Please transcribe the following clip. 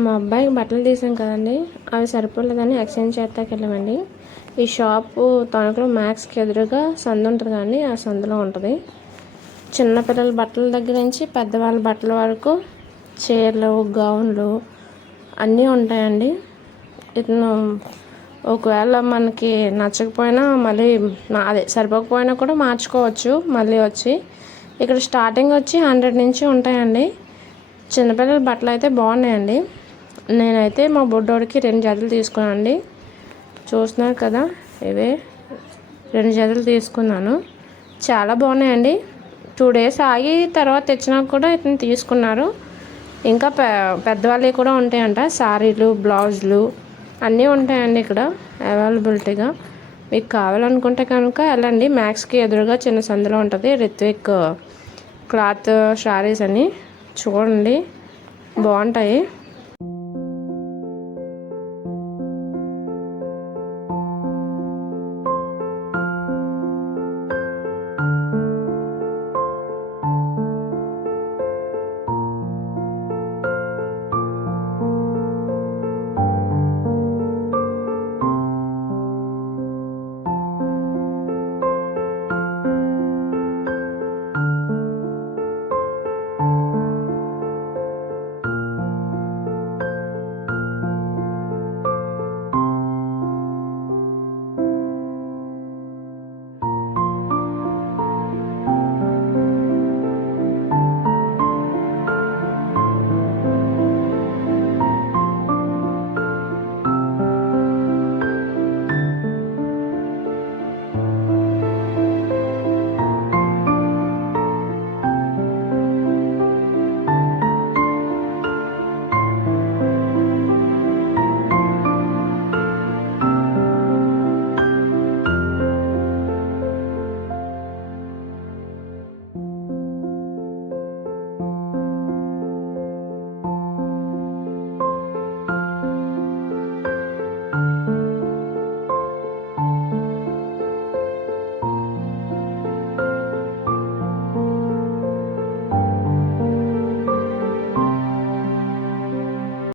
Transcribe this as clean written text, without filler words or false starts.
మా అబ్బాయికి బట్టలు తీసాం కదండి, అవి సరిపోలేదని ఎక్స్చేంజ్ చేస్తాకి వెళ్ళామండి. ఈ షాపు తణుకులో మ్యాక్స్కి ఎదురుగా సందు ఉంటుంది కదండి, ఆ సందులో ఉంటుంది. చిన్నపిల్లల బట్టల దగ్గర నుంచి పెద్దవాళ్ళ బట్టల వరకు చీరలు, గౌన్లు అన్నీ ఉంటాయండి. ఇతను ఒకవేళ మనకి నచ్చకపోయినా మళ్ళీ అదే సరిపోకపోయినా కూడా మార్చుకోవచ్చు మళ్ళీ వచ్చి. ఇక్కడ స్టార్టింగ్ వచ్చి 100 నుంచి ఉంటాయండి. చిన్నపిల్లల బట్టలు అయితే బాగున్నాయండి. నేనైతే మా బుడ్డోడికి 2 జతలు తీసుకున్నానండి. చూస్తున్నారు కదా, ఇవే 2 జతలు తీసుకున్నాను. చాలా బాగున్నాయండి. 2 డేస్ ఆగి తర్వాత తెచ్చినా కూడా ఇతను తీసుకున్నారు. ఇంకా పెద్దవాళ్ళవి కూడా ఉంటాయంట. శారీలు, బ్లౌజులు అన్నీ ఉంటాయండి ఇక్కడ అవైలబిలిటీగా. మీకు కావాలనుకుంటే కనుక వెళ్ళండి. మ్యాక్స్కి ఎదురుగా చిన్న సందులో ఉంటుంది. రిత్విక్ క్లాత్ శారీస్ అని చూడండి, బాగుంటాయి.